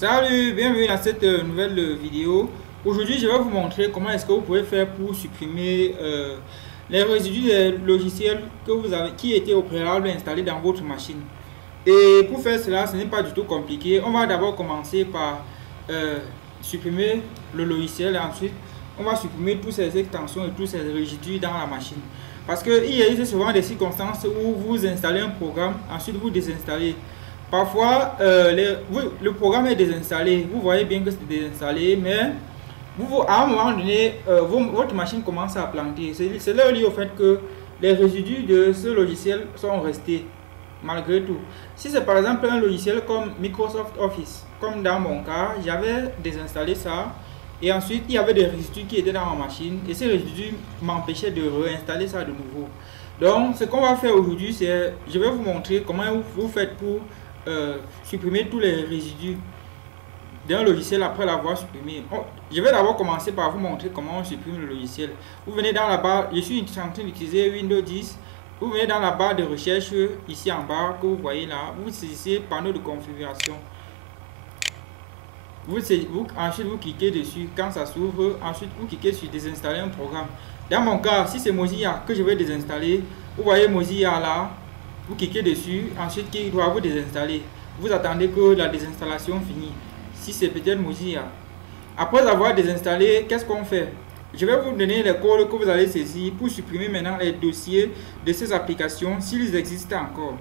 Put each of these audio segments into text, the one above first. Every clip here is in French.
Salut, bienvenue dans cette nouvelle vidéo. Aujourd'hui, je vais vous montrer comment est-ce que vous pouvez faire pour supprimer les résidus des logiciels que vous avez, qui étaient au préalable installés dans votre machine. Et pour faire cela, ce n'est pas du tout compliqué. On va d'abord commencer par supprimer le logiciel et ensuite on va supprimer toutes ces extensions et tous ces résidus dans la machine. Parce qu'il existe souvent des circonstances où vous installez un programme, ensuite vous désinstallez. Parfois, le programme est désinstallé. Vous voyez bien que c'est désinstallé, mais à un moment donné, votre machine commence à planter. C'est là lié au fait que les résidus de ce logiciel sont restés, malgré tout. Si c'est par exemple un logiciel comme Microsoft Office, comme dans mon cas, j'avais désinstallé ça. Et ensuite, il y avait des résidus qui étaient dans ma machine. Et ces résidus m'empêchaient de réinstaller ça de nouveau. Donc, ce qu'on va faire aujourd'hui, c'est... Je vais vous montrer comment vous faites pour supprimer tous les résidus d'un logiciel après l'avoir supprimé. Je vais d'abord commencer par vous montrer comment on supprime le logiciel. Vous venez dans la barre... Je suis en train d'utiliser Windows 10. Vous venez dans la barre de recherche, ici en bas, que vous voyez là. Vous saisissez panneau de configuration. Ensuite, vous cliquez dessus. Quand ça s'ouvre, ensuite, vous cliquez sur désinstaller un programme. Dans mon cas, si c'est Mozilla que je vais désinstaller, vous voyez Mozilla là, vous cliquez dessus. Ensuite, il doit vous désinstaller. Vous attendez que la désinstallation finisse. Si c'est peut-être Mozilla. Après avoir désinstallé, qu'est-ce qu'on fait? Je vais vous donner les codes que vous allez saisir pour supprimer maintenant les dossiers de ces applications s'ils existent encore.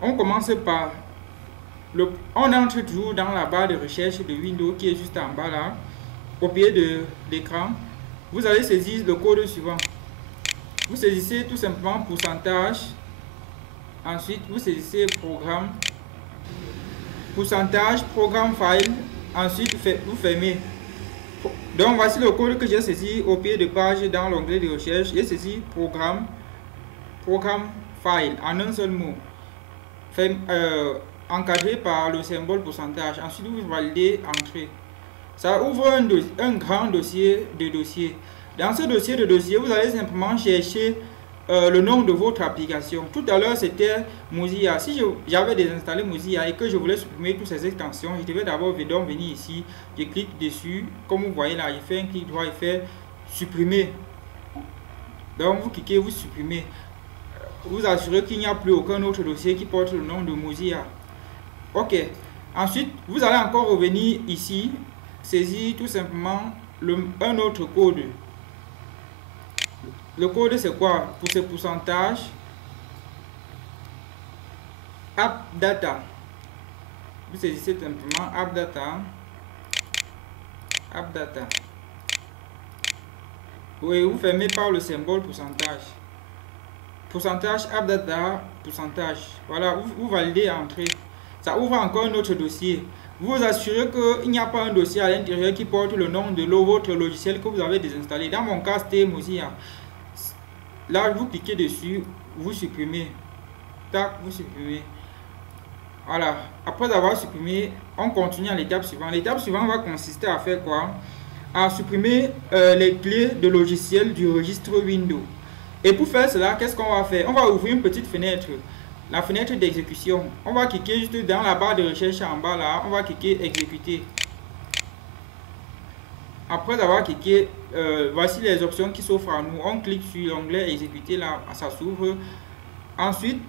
On commence par... On entre toujours dans la barre de recherche de Windows qui est juste en bas là, au pied de l'écran. Vous allez saisir le code suivant. Vous saisissez tout simplement pourcentage. Ensuite, vous saisissez programme. Pourcentage, programme file. Ensuite, vous fermez. Donc, voici le code que j'ai saisi au pied de page dans l'onglet de recherche. J'ai saisi programme file en un seul mot. Encadré par le symbole pourcentage. Ensuite, vous validez entrée. Ça ouvre un grand dossier de dossiers. Dans ce dossier de dossiers, vous allez simplement chercher le nom de votre application. Tout à l'heure, c'était Mozilla. Si j'avais désinstallé Mozilla et que je voulais supprimer toutes ces extensions, je devais d'abord venir ici. Je clique dessus. Comme vous voyez là, il fait un clic droit, il fait supprimer. Donc, vous cliquez, vous supprimez. Vous assurez qu'il n'y a plus aucun autre dossier qui porte le nom de Mozilla. Ok, ensuite vous allez encore revenir ici, saisir tout simplement un autre code. Le code c'est quoi? Pour ce pourcentage, AppData. Vous saisissez simplement AppData. Oui, vous fermez par le symbole pourcentage. Pourcentage, AppData, pourcentage. Voilà, vous validez entrée. Ça ouvre encore un autre dossier. Vous vous assurez qu'il n'y a pas un dossier à l'intérieur qui porte le nom de votre logiciel que vous avez désinstallé. Dans mon cas, c'était Mozilla. Là, vous cliquez dessus, vous supprimez. Tac, vous supprimez. Voilà. Après avoir supprimé, on continue à l'étape suivante. L'étape suivante va consister à faire quoi? À supprimer les clés de logiciel du registre Windows. Et pour faire cela, qu'est-ce qu'on va faire? On va ouvrir une petite fenêtre. La fenêtre d'exécution. On va cliquer juste dans la barre de recherche en bas là. On va cliquer exécuter. Après avoir cliqué, voici les options qui s'offrent à nous. On clique sur l'onglet exécuter là, ça s'ouvre. Ensuite,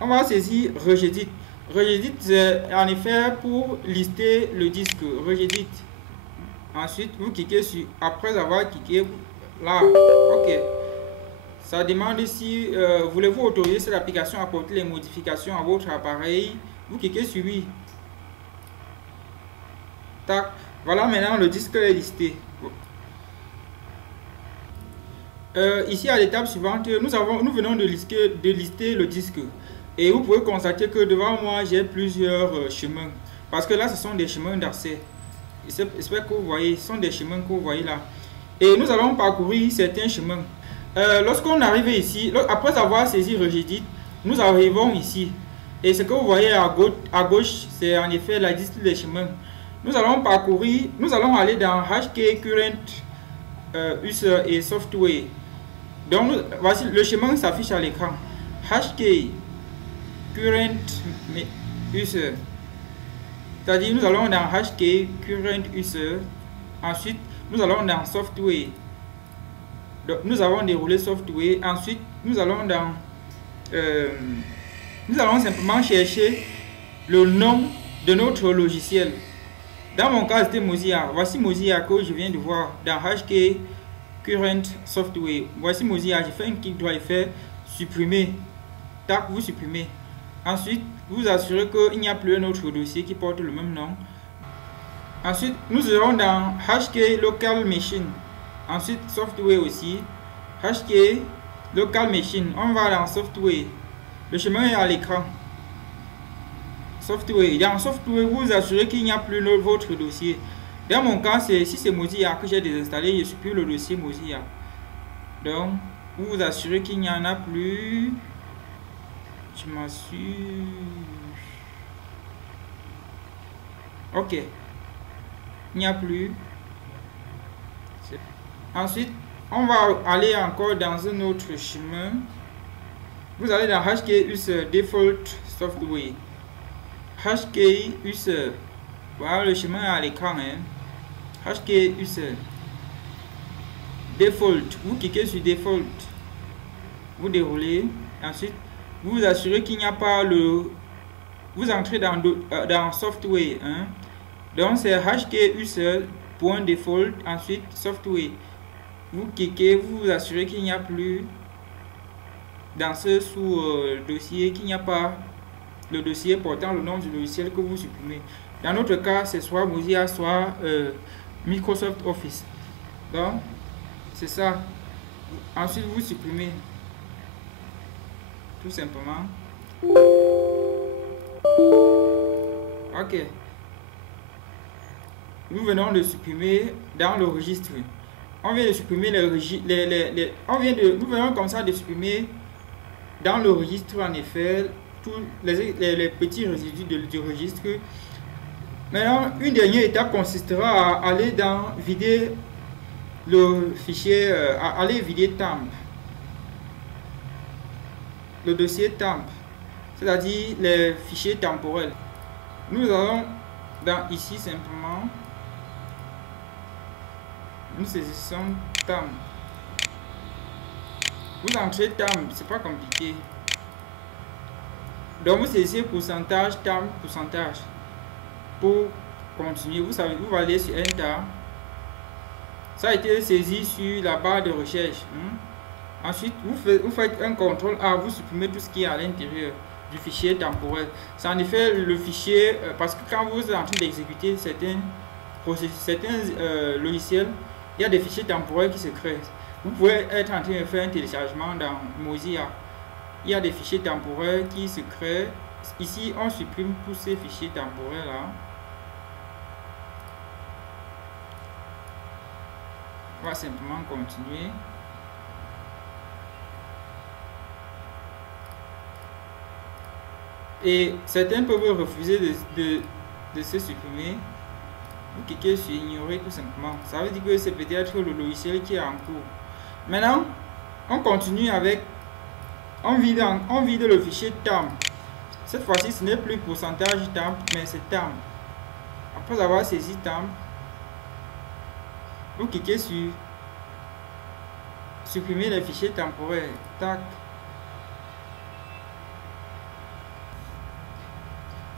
on va saisir regedit. Regedit, c'est en effet pour lister le disque. Regedit. Ensuite, vous cliquez sur, après avoir cliqué là. Ok. Ça demande si voulez-vous autoriser cette application à apporter les modifications à votre appareil. Vous cliquez sur oui. Tac. Voilà, maintenant le disque est listé. Ici à l'étape suivante, nous venons de lister le disque. Et vous pouvez constater que devant moi j'ai plusieurs chemins. Parce que là ce sont des chemins d'accès. J'espère que vous voyez, ce sont des chemins que vous voyez là. Et nous allons parcourir certains chemins. Lorsqu'on arrive ici, après avoir saisi regedit, nous arrivons ici. Et ce que vous voyez à gauche, c'est en effet la liste des chemins. Nous allons parcourir, nous allons aller dans HK Current User et Software. Donc, voici le chemin s'affiche à l'écran. HK Current User. C'est-à-dire, nous allons dans HK Current User. Ensuite, nous allons dans Software. Donc, nous avons déroulé Software. Ensuite, nous allons dans... nous allons simplement chercher le nom de notre logiciel. Dans mon cas, c'était Mozilla. Voici Mozilla que je viens de voir dans HK Current Software. Voici Mozilla. J'ai fait un clic droit et fait supprimer. Tac, vous supprimez. Ensuite, vous assurez qu'il n'y a plus un autre dossier qui porte le même nom. Ensuite, nous serons dans HK Local Machine. Ensuite, Software aussi. HK Local Machine. On va dans Software. Le chemin est à l'écran. Software. Dans Software, vous assurez qu'il n'y a plus votre dossier. Dans mon cas, si c'est Mozilla que j'ai désinstallé, je supprime le dossier Mozilla. Donc, vous vous assurez qu'il n'y en a plus. Je m'assure. Ok. Il n'y a plus. Ensuite, on va aller encore dans un autre chemin. Vous allez dans HK User Default Software. HK User. Voilà le chemin à l'écran. HK User Default. Vous cliquez sur Default. Vous déroulez. Ensuite, vous vous assurez qu'il n'y a pas le... Vous entrez dans Software. Donc, c'est HK User.default. Ensuite, Software. Vous cliquez, vous vous assurez qu'il n'y a plus dans ce sous-dossier, qu'il n'y a pas le dossier portant le nom du logiciel que vous supprimez. Dans notre cas, c'est soit Mozilla, soit Microsoft Office. Donc, c'est ça. Ensuite, vous supprimez. Tout simplement. Ok. Nous venons de supprimer dans le registre. On vient de supprimer nous venons comme ça de supprimer dans le registre en effet tous les petits résidus du registre. Maintenant, une dernière étape consistera à aller dans vider le fichier, à aller vider temp, le dossier temp, c'est-à-dire les fichiers temporels. Nous allons dans ici simplement. Nous saisissons temp. Vous entrez temp, c'est pas compliqué. Donc vous saisissez pourcentage, temp, pourcentage. Pour continuer, vous savez, vous allez sur Enter. Ça a été saisi sur la barre de recherche. Ensuite, vous faites un CTRL A, vous supprimez tout ce qui est à l'intérieur du fichier temporel. C'est en effet le fichier, parce que quand vous êtes en train d'exécuter certains logiciels, il y a des fichiers temporels qui se créent. Vous pouvez être en train de faire un téléchargement dans Mozilla. Il y a des fichiers temporels qui se créent. Ici, on supprime tous ces fichiers temporels là. On va simplement continuer. Et certains peuvent refuser de se supprimer. Vous cliquez sur ignorer tout simplement. Ça veut dire que c'est peut-être le logiciel qui est en cours. Maintenant, on continue avec... On vide le fichier temp. Cette fois-ci, ce n'est plus pourcentage temp, mais c'est temp. Après avoir saisi temp, vous cliquez sur supprimer les fichiers temporaires. Tac.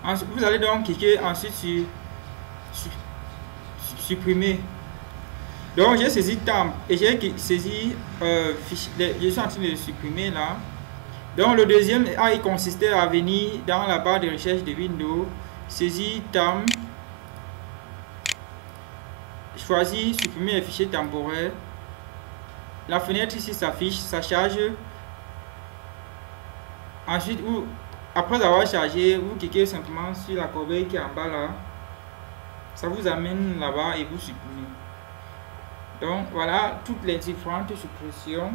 Ensuite, vous allez donc cliquer ensuite sur supprimer. Donc j'ai saisi temp et j'ai saisi je suis en train de supprimer là. Donc le deuxième il consistait à venir dans la barre de recherche de Windows, saisir temp, choisir supprimer les fichiers temporaires. La fenêtre ici s'affiche, ça charge. Ensuite, après avoir chargé, vous cliquez simplement sur la corbeille qui est en bas là. Ça vous amène là-bas et vous supprimez. Donc voilà toutes les différentes suppressions